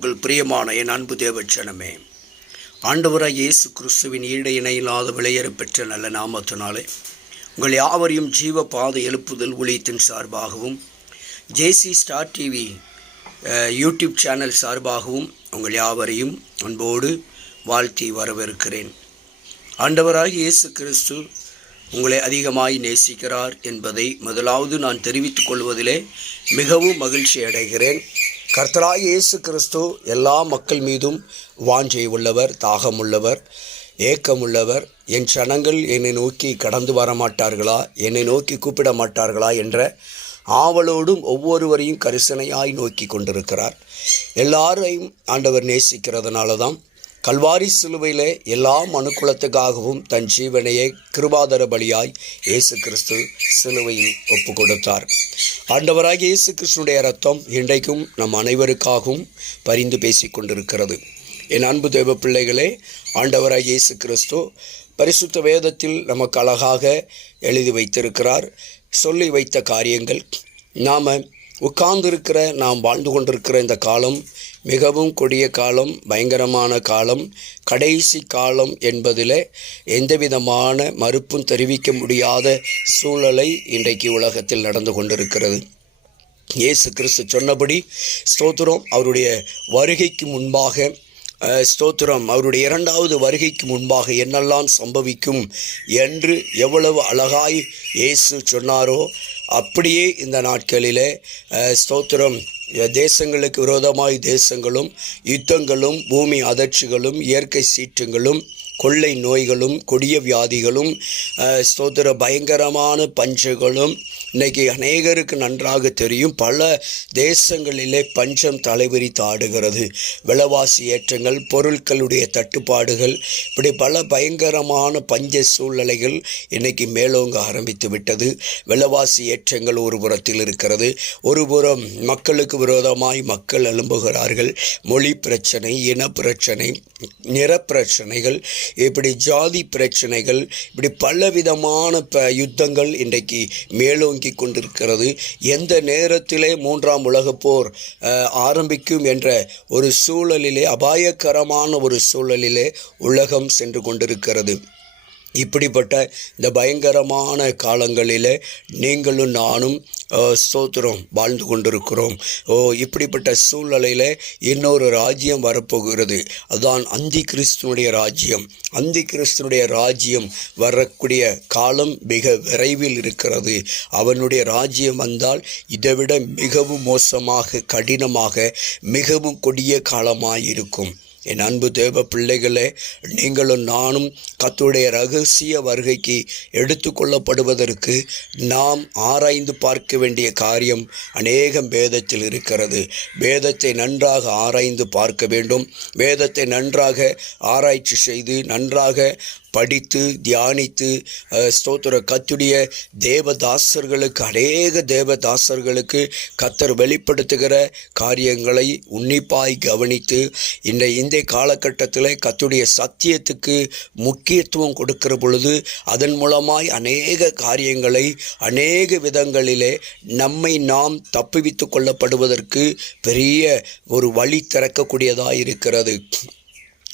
கிறிஸ்துவுக்குள் பிரியமான என் அன்பு தேவச்சனமே, ஆண்டவராய் இயேசு கிறிஸ்துவின் ஈடு இணையில்லாத விலையேற பெற்ற நல்ல நாமத்தினாலே உங்கள் யாவரையும் ஜீவ பாதை எழுப்புதல் ஊழியத்தின் சார்பாகவும் ஜேசி ஸ்டார் டிவி யூடியூப் சேனல் சார்பாகவும் உங்கள் யாவரையும் அன்போடு வாழ்த்தி வரவேற்கிறேன். ஆண்டவராய் இயேசு கிறிஸ்து உங்களை அதிகமாய் நேசிக்கிறார் என்பதை முதலாவது நான் தெரிவித்துக் கொள்வதிலே மிகவும் மகிழ்ச்சி அடைகிறேன். கர்த்தராய் இயேசு கிறிஸ்து எல்லா மக்கள் மீதும் வாஞ்சை உள்ளவர், தாகமுள்ளவர், ஏக்கமுள்ளவர். என் சனங்கள் என்னை நோக்கி கடந்து வர மாட்டார்களா, என்னை நோக்கி கூப்பிட மாட்டார்களா என்ற ஆவலோடும் ஒவ்வொருவரையும் கரிசனையாய் நோக்கி கொண்டிருக்கிறார். எல்லாரையும் ஆண்டவர் நேசிக்கிறதுனால தான் கல்வாரி சிலுவையிலே எல்லா மனுக்குலத்துக்காகவும் தன் ஜீவனையை கிருபாதர பலியாய் இயேசு கிறிஸ்து சிலுவையில் ஒப்பு கொடுத்தார். ஆண்டவராக இயேசு கிறிஸ்துடைய இரத்தம் இன்றைக்கும் நம் அனைவருக்காகவும் பரிந்து பேசி கொண்டிருக்கிறது. என் அன்பு தேவ பிள்ளைகளே, ஆண்டவராக இயேசு கிறிஸ்து பரிசுத்த வேதத்தில் நமக்கு அழகாக எழுதி வைத்திருக்கிறார். சொல்லி வைத்த காரியங்கள். நாம் வாழ்ந்து கொண்டிருக்கிற இந்த காலம் மிகவும் கொடிய காலம், பயங்கரமான காலம், கடைசி காலம் என்பதில் எந்தவிதமான மறுப்பும் தெரிவிக்க முடியாத சூழலை இன்றைக்கு உலகத்தில் நடந்து கொண்டிருக்கிறது. இயேசு கிறிஸ்து சொன்னபடி ஸ்தோத்திரம், அவருடைய வருகைக்கு முன்பாக அவருடைய இரண்டாவது வருகைக்கு முன்பாக என்னெல்லாம் சம்பவிக்கும் என்று எவ்வளவு அழகாய் இயேசு சொன்னாரோ அப்படியே இந்த நாட்களிலே ஸ்தோத்திரம், தேசங்களுக்கு விரோதமாய் தேசங்களும், யுத்தங்களும், பூமி அதிர்ச்சிகளும், இயற்கை சீற்றங்களும், கொள்ளை நோய்களும், கொடிய வியாதிகளும், ஸ்தோத்திர பயங்கரமான பஞ்சங்களும் இன்றைக்கி அநேகருக்கு நன்றாக தெரியும். பல தேசங்களிலே பஞ்சம் தலைவிரித்து ஆடுகிறது. விலைவாசி ஏற்றங்கள், பொருட்களுடைய தட்டுப்பாடுகள், இப்படி பல பயங்கரமான பஞ்ச சூழ்நிலைகள் இன்றைக்கி மேலோங்க ஆரம்பித்து விட்டது. விலைவாசி ஏற்றங்கள் ஒரு புறத்தில் இருக்கிறது, ஒரு புறம் மக்களுக்கு விரோதமாய் மக்கள் எழும்புகிறார்கள். மொழி பிரச்சனை, இன பிரச்சனை, நிற பிரச்சனைகள், இப்படி ஜாதி பிரச்சனைகள், இப்படி பலவிதமான யுத்தங்கள் இன்றைக்கு மேலோங்கி கொண்டிருக்கிறது. எந்த நேரத்திலே மூன்றாம் உலகப் போர் ஆரம்பிக்கும் என்ற ஒரு சூழலிலே, அபாயகரமான ஒரு சூழலிலே உலகம் சென்று கொண்டிருக்கிறது. இப்படிப்பட்ட இந்த பயங்கரமான காலங்களிலே நீங்களும் நானும் ஸ்தோத்திரம் வாழ்ந்து கொண்டிருக்கிறோம். இப்படிப்பட்ட சூழ்நிலையில் இன்னொரு ராஜ்யம் வரப்போகிறது. அதுதான் அந்தி கிறிஸ்துனுடைய ராஜ்யம். அந்தி கிறிஸ்துனுடைய ராஜ்யம் வரக்கூடிய காலம் மிக விரைவில் இருக்கிறது. அவனுடைய ராஜ்யம் வந்தால் இதைவிட மிகவும் மோசமாக, கடினமாக, மிகவும் கொடிய காலமாயிருக்கும். என் அன்பு தேவ பிள்ளைகளே, நீங்களும் நானும் கர்த்தருடைய இரகசிய வருகைக்கு எடுத்து கொள்ளப்படுவதற்கு நாம் ஆராய்ந்து பார்க்க வேண்டிய காரியம் அநேகம் வேதத்தில் இருக்கிறது. வேதத்தை நன்றாக ஆராய்ந்து பார்க்க வேண்டும். வேதத்தை நன்றாக ஆராய்ச்சி செய்து நன்றாக படித்து தியானித்து ஸ்தோத்திர கர்த்தருடைய தேவதாசர்களுக்கு, அநேக தேவதாசர்களுக்கு கர்த்தர் வெளிப்படுத்துகிற காரியங்களை உன்னிப்பாய் கவனித்து இந்த காலகட்டத்தில் கர்த்தருடைய சத்தியத்துக்கு முக்கியத்துவம் கொடுக்கிற பொழுது அதன் மூலமாய் அநேக காரியங்களை அநேக விதங்களிலே நம்மை நாம் தப்புவித்து கொள்ளப்படுவதற்கு பெரிய ஒரு வழி திறக்கக்கூடியதாக இருக்கிறது.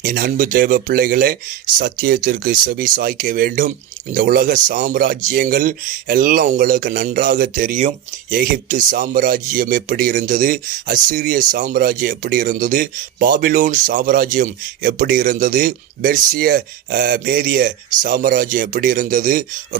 என் அன்பு தேவ பிள்ளைகளே, சத்தியத்திற்கு செவி சாய்க்க வேண்டும். இந்த உலக சாம்ராஜ்யங்கள் எல்லாம் உங்களுக்கு நன்றாக தெரியும். எகிப்து சாம்ராஜ்யம் எப்படி இருந்தது, அசீரிய சாம்ராஜ்யம் எப்படி இருந்தது, பாபிலோன் சாம்ராஜ்யம் எப்படி இருந்தது, பெர்சிய மேதிய சாம்ராஜ்யம் எப்படி இருந்தது,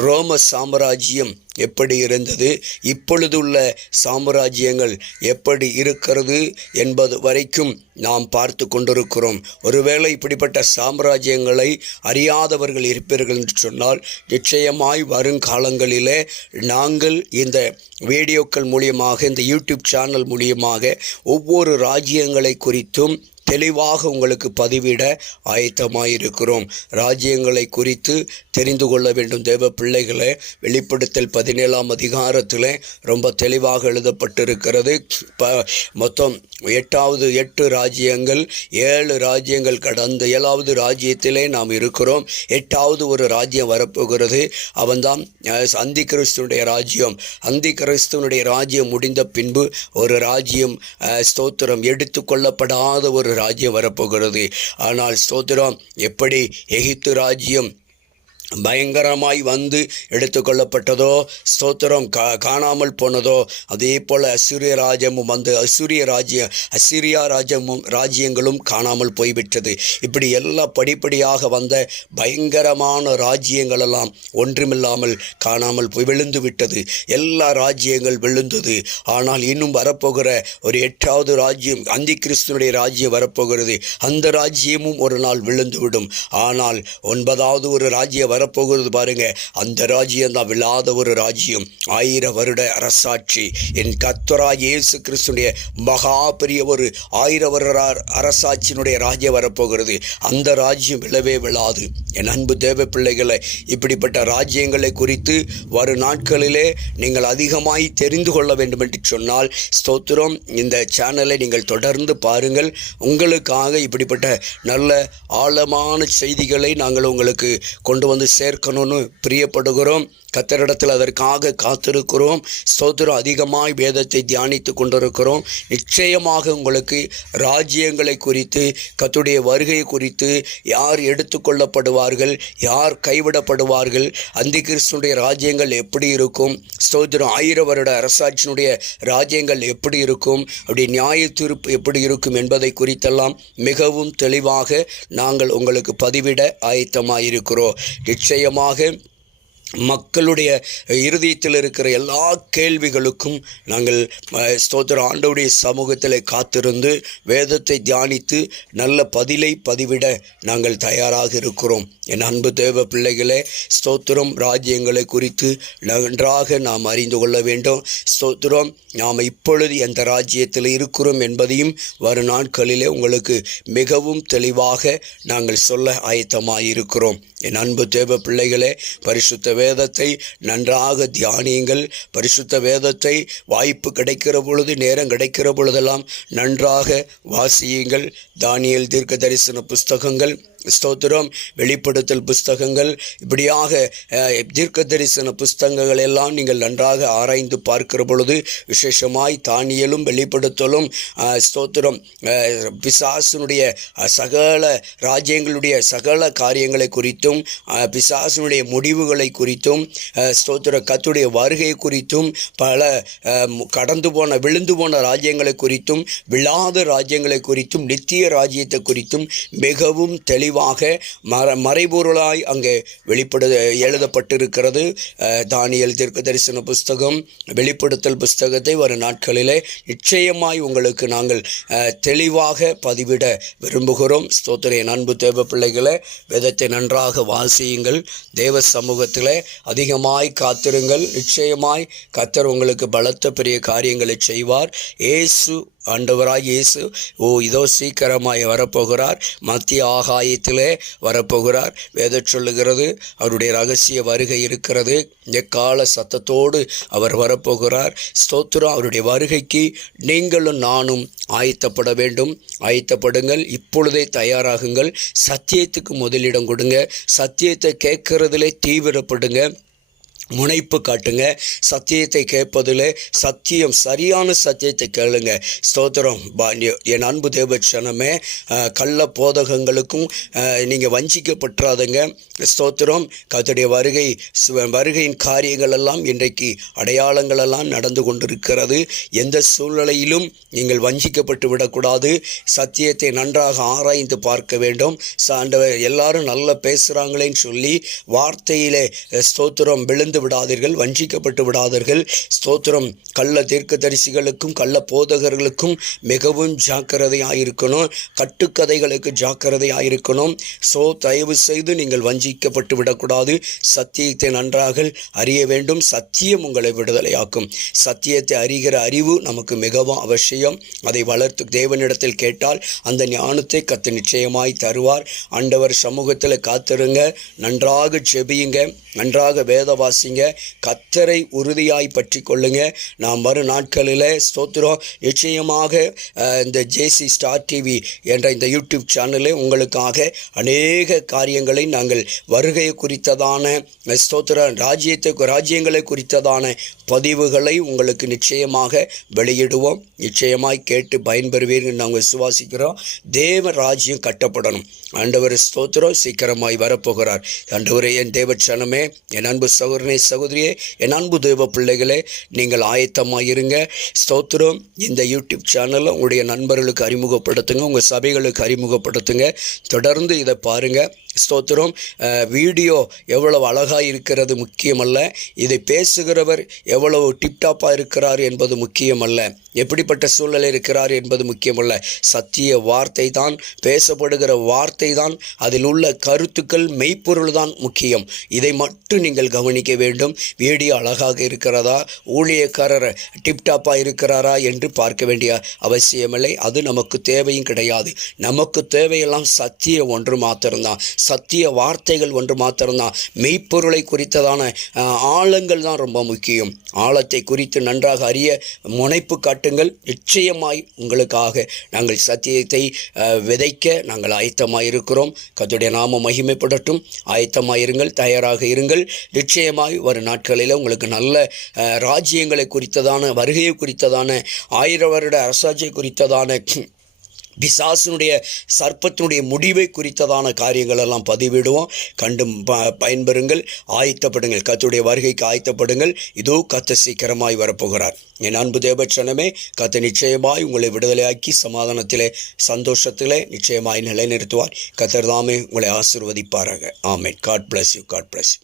ரோம சாம்ராஜ்யம் எப்படி இருந்தது, இப்பொழுதுள்ள சாம்ராஜ்யங்கள் எப்படி இருக்கிறது என்பது வரைக்கும் நாம் பார்த்து கொண்டிருக்கிறோம். ஒருவேளை இப்படிப்பட்ட சாம்ராஜ்யங்களை அறியாதவர்கள் இருப்பீர்கள் என்று சொன்னால் நிச்சயமாய் வருங்காலங்களிலே நாங்கள் இந்த வீடியோக்கள் மூலியமாக, இந்த யூடியூப் சேனல் மூலியமாக ஒவ்வொரு ராஜ்யங்களை குறித்தும் தெளிவாக உங்களுக்கு பதிவிட ஆயத்தமாயிருக்கிறோம். ராஜ்யங்களை குறித்து தெரிந்து கொள்ள வேண்டும் தேவ பிள்ளைகளை. வெளிப்படுத்தல் 17ஆம் அதிகாரத்தில் ரொம்ப தெளிவாக எழுதப்பட்டிருக்கிறது. மொத்தம் 8 ராஜ்யங்கள், 7 ராஜ்யங்கள் கடந்த 7வது ராஜ்யத்திலே நாம் இருக்கிறோம். 8வது ஒரு ராஜ்யம் வரப்போகிறது. அவன்தான் அந்தி கிறிஸ்துவனுடைய ராஜ்யம். அந்தி கிறிஸ்துவனுடைய ராஜ்யம் முடிந்த பின்பு ஒரு ராஜ்யம், ஸ்தோத்திரம், எடுத்துக்கொள்ளப்படாத ஒரு ராஜ்யம் வரப்போகிறது. ஆனால் ஸ்தோத்திரம், எப்படி எகிப்து ராஜ்யம் பயங்கரமாய் வந்து எடுத்துக்கொள்ளப்பட்டதோ, ஸ்தோத்திரம், காணாமல் போனதோ, அதே போல் அசீரியா ராஜ்யமும் வந்து அசீரியா ராஜ்யங்களும் காணாமல் போய்விட்டது. இப்படி எல்லா படிப்படியாக வந்த பயங்கரமான ராஜ்யங்களெல்லாம் ஒன்றுமில்லாமல் காணாமல் போய் விழுந்து விட்டது. எல்லா ராஜ்யங்கள் விழுந்தது. ஆனால் இன்னும் வரப்போகிற ஒரு 8வது ராஜ்யம், அந்தி கிறிஸ்துவனுடைய ராஜ்யம் வரப்போகிறது. அந்த ராஜ்யமும் ஒரு நாள் விழுந்துவிடும். ஆனால் 9வது ஒரு ராஜ்யம் வரப்போகிறது பாருங்க. அந்த ராஜ்யம் தான் விழாத ஒரு ராஜ்யம். 1000 வருட அரசாட்சி. என் கர்த்தராகிய இயேசு கிறிஸ்துடைய மகா பெரிய ஒரு 1000 வருட அரசாட்சியினுடைய ராஜ்யம் வரப்போகிறது. அந்த ராஜ்யம் விழவே விழாது. என் அன்பு தேவ பிள்ளைகளை, இப்படிப்பட்ட ராஜ்யங்களை குறித்து வரும் நாட்களிலே நீங்கள் அதிகமாய் தெரிந்து கொள்ள வேண்டும் என்று சொன்னால், ஸ்தோத்திரம், இந்த சேனலை நீங்கள் தொடர்ந்து பாருங்கள். உங்களுக்காக இப்படிப்பட்ட நல்ல ஆழமான செய்திகளை நாங்கள் உங்களுக்கு கொண்டு வந்து சேர்க்கணும்னு பிரியப்படுகிறோம். கர்த்தரிடத்தில் அதற்காக காத்திருக்கிறோம். ஸ்தோத்திரம், அதிகமாய் வேதத்தை தியானித்து கொண்டிருக்கிறோம். நிச்சயமாக உங்களுக்கு ராஜ்யங்களை குறித்து, கர்த்தருடைய வருகை குறித்து, யார் எடுத்துக்கொள்ளப்படுவார்கள், யார் கைவிடப்படுவார்கள், அந்தி கிறிஸ்துடைய ராஜ்யங்கள் எப்படி இருக்கும், ஸ்தோத்திரம், 1000 வருட அரசாட்சியினுடைய ராஜ்யங்கள் எப்படி இருக்கும், அப்படி நியாய தீர்ப்பு எப்படி இருக்கும் என்பதை குறித்தெல்லாம் மிகவும் தெளிவாக நாங்கள் உங்களுக்கு பதிவிட ஆயத்தமாயிருக்கிறோம். நிச்சயமாக மக்களுடைய இருதயத்தில் இருக்கிற எல்லா கேள்விகளுக்கும் நாங்கள் ஸ்தோத்திர ஆண்டவருடைய சமூகத்தில் காத்திருந்து வேதத்தை தியானித்து நல்ல பதிலை பதிவிட நாங்கள் தயாராக இருக்கிறோம். என் அன்பு தேவ பிள்ளைகளே, ஸ்தோத்திரம், ராஜ்யங்களை குறித்து நன்றாக நாம் அறிந்து கொள்ள வேண்டும். ஸ்தோத்திரம், நாம் இப்பொழுது எந்த ராஜ்யத்தில் இருக்கிறோம் என்பதையும் வரும் நாட்களிலே உங்களுக்கு மிகவும் தெளிவாக நாங்கள் சொல்ல ஆயத்தமாயிருக்கிறோம். என் அன்பு தேவ பிள்ளைகளே, பரிசுத்த வேதத்தை நன்றாக தியானியுங்கள். பரிசுத்த வேதத்தை வாய்ப்பு கிடைக்கிற பொழுது, நேரம் கிடைக்கிற பொழுதெல்லாம் நன்றாக வாசியுங்கள். தானியேல் தீர்க்க தரிசன புஸ்தகங்கள், ஸ்தோத்திரம், வெளிப்படுத்தல் புஸ்தகங்கள், இப்படியாக தீர்க்க தரிசன புஸ்தகங்கள் எல்லாம் நீங்கள் நன்றாக ஆராய்ந்து பார்க்கிற பொழுது, விசேஷமாய் தானியேலும் வெளிப்படுத்தலும், ஸ்தோத்திரம், பிசாசுனுடைய சகல ராஜ்யங்களுடைய சகல காரியங்களை குறித்தும், பிசாசுனுடைய முடிவுகளை குறித்தும், ஸ்தோத்திர கர்த்தருடைய வருகை குறித்தும், பல கடந்து போன விழுந்து போன ராஜ்யங்களை குறித்தும், விழாத ராஜ்யங்களை குறித்தும், நித்திய ராஜ்யத்தை குறித்தும் மிகவும் தெளிவாக மறைபொருளாய் அங்கே எழுதப்பட்டிருக்கிறது. தானியேல் தீர்க்க தரிசன புஸ்தகம், வெளிப்படுத்தல் புஸ்தகத்தை வரும் நாட்களிலே நிச்சயமாய் உங்களுக்கு நாங்கள் தெளிவாக பதிவிட விரும்புகிறோம். ஸ்தோத்திர அன்பு தேவ பிள்ளைகளை, வேதத்தை நன்றாக வாசியுங்கள். தேவ சமூகத்தில் அதிகமாய் காத்திருங்கள். நிச்சயமாய் கர்த்தர் உங்களுக்கு பலத்த பெரிய காரியங்களை செய்வார். இயேசு, ஆண்டவராய் இயேசு இதோ சீக்கிரமாய் வரப்போகிறார். மத்திய ஆகாயத்திலே வரப்போகிறார். வேதம் சொல்லுகிறது, அவருடைய ரகசிய வருகை இருக்கிறது. எக்கால சத்தத்தோடு அவர் வரப்போகிறார். ஸ்தோத்திரம், அவருடைய வருகைக்கு நீங்களும் நானும் ஆயத்தப்பட வேண்டும். ஆயத்தப்படுங்கள். இப்பொழுதே தயாராகுங்கள். சத்தியத்துக்கு முதலிடம் கொடுங்க. சத்தியத்தை கேட்கறதிலே தீவிரப்படுங்க. முனைப்பு காட்டுங்க. சத்தியத்தை கேட்பதில் சத்தியம், சரியான சத்தியத்தை கேளுங்க. ஸ்தோத்திரம், என் அன்பு தேவச்சனமே, கள்ள போதகங்களுக்கும் நீங்கள் வஞ்சிக்கப்பட்டுறாதுங்க. ஸ்தோத்திரம், கர்த்தருடைய வருகையின் காரியங்கள் எல்லாம் இன்றைக்கு அடையாளங்களெல்லாம் நடந்து கொண்டிருக்கிறது. எந்த சூழ்நிலையிலும் நீங்கள் வஞ்சிக்கப்பட்டு விடக்கூடாது. சத்தியத்தை நன்றாக ஆராய்ந்து பார்க்க வேண்டும். எல்லாரும் நல்லா பேசுகிறாங்களேன்னு சொல்லி வார்த்தையிலே ஸ்தோத்திரம் விழுந்து ஏமாந்து விடாதீர்கள், வஞ்சிக்கப்பட்டு விடாதீர்கள். ஸ்தோத்திரம். கள்ள தீர்க்கதரிசிகளுக்கும் கள்ள போதகர்களுக்கும் மிகவும் ஜாக்கிரதையாயிருக்கணும். கட்டுக்கதைகளுக்கு ஜாக்கிரதையாயிருக்கணும். தயவு செய்து நீங்கள் வஞ்சிக்கப்பட்டு விடக்கூடாது. சத்தியத்தை நன்றாக அறிய வேண்டும். சத்தியம் உங்களை விடுதலையாக்கும். சத்தியத்தை அறிகிற அறிவு நமக்கு மிகவும் அவசியம். அதை வளர்த்து தேவனிடத்தில் கேட்டால் அந்த ஞானத்தை கர்த்தர் நிச்சயமாய் தருவார். ஆண்டவர் சமூகத்தில் காத்திருங்க, நன்றாக செபியுங்க, நன்றாக வேத வாசிங்க, கர்த்தரை உறுதியாய் பற்றி கொள்ளுங்க. நாம் வரும் நாட்களில் ஸ்தோத்திரம் நிச்சயமாக இந்த ஜேசி ஸ்டார் டிவி என்ற இந்த யூடியூப் சேனலில் உங்களுக்காக அநேக காரியங்களை நாங்கள் வருகை குறித்ததான ராஜ்யங்களை குறித்ததான பதிவுகளை உங்களுக்கு நிச்சயமாக வெளியிடுவோம். நிச்சயமாய் கேட்டு பயன்பெறுவீர்கள் நாங்கள் விசுவாசிக்கிறோம். தேவ ராஜ்யம் கட்டப்படணும். ஆண்டவர் ஸ்தோத்திரம் சீக்கிரமாய் வரப்போகிறார். ஆண்டவரே, என் தேவச்சனமே, என் அன்பு சகோதரனே சகோதரியே, என் அன்பு தேவ பிள்ளைகளே, நீங்கள் ஆயத்தமாயிருங்க. ஸ்தோத்திரம். இந்த யூடியூப் சேனலை உங்களுடைய நண்பர்களுக்கு அறிமுகப்படுத்துங்க, உங்கள் சபைகளுக்கு அறிமுகப்படுத்துங்க. தொடர்ந்து இதை பாருங்கள். ஸ்தோத்திரம். வீடியோ எவ்வளவு அழகாக இருக்கிறது முக்கியமல்ல, இதை பேசுகிறவர் எவ்வளவு டிப்டாப்பாக இருக்கிறார் என்பது முக்கியமல்ல, எப்படிப்பட்ட சூழ்நிலை இருக்கிறார் என்பது முக்கியமல்ல. சத்திய வார்த்தை தான், பேசப்படுகிற வார்த்தை தான், அதில் உள்ள கருத்துக்கள் மெய்ப்பொருள் தான் முக்கியம். இதை மட்டும் நீங்கள் கவனிக்க வேண்டும். வீடியோ அழகாக இருக்கிறதா, ஊழியக்காரர் டிப்டாப்பாக இருக்கிறாரா என்று பார்க்க வேண்டிய அவசியமில்லை. அது நமக்கு தேவையும் கிடையாது. நமக்கு தேவையெல்லாம் சத்திய ஒன்று மாத்திரம்தான், சத்திய வார்த்தைகள் ஒன்று மாத்திரம்தான். மெய்ப்பொருளை குறித்ததான ஆழங்கள் தான் ரொம்ப முக்கியம். ஆழத்தை குறித்து நன்றாக அறிய முனைப்பு காட்டுங்கள். நிச்சயமாய் உங்களுக்காக நாங்கள் சத்தியத்தை விதைக்க நாங்கள் ஆயத்தமாயிருக்கிறோம். கர்த்தருடைய நாமம் மகிமைப்படட்டும். ஆயத்தமாயிருங்கள், தயாராக இருங்கள். நிச்சயமாய் வரும் நாட்களில் உங்களுக்கு நல்ல ராஜ்யங்களை குறித்ததான, வருகையை குறித்ததான, 1000 வருட அரசாட்சியை குறித்ததான, பிசாசினுடைய சர்ப்பத்தினுடைய முடிவை குறித்ததான காரியங்கள் எல்லாம் பதிவிடுவோம். கண்டு பயன்பெறுங்கள், ஆயத்தப்படுங்கள். கர்த்தருடைய வருகைக்கு ஆயத்தப்படுங்கள். இதோ கர்த்தர் சீக்கிரமாய் வரப்போகிறார். என் அன்பு தேவச்சனமே, கர்த்தர் நிச்சயமாய் உங்களை விடுதலையாக்கி சமாதானத்திலே, சந்தோஷத்திலே நிச்சயமாய் நிலைநிறுத்துவார். கர்த்தர் தாமே உங்களை ஆசீர்வதிப்பாராக. ஆமென். God bless you. God bless you.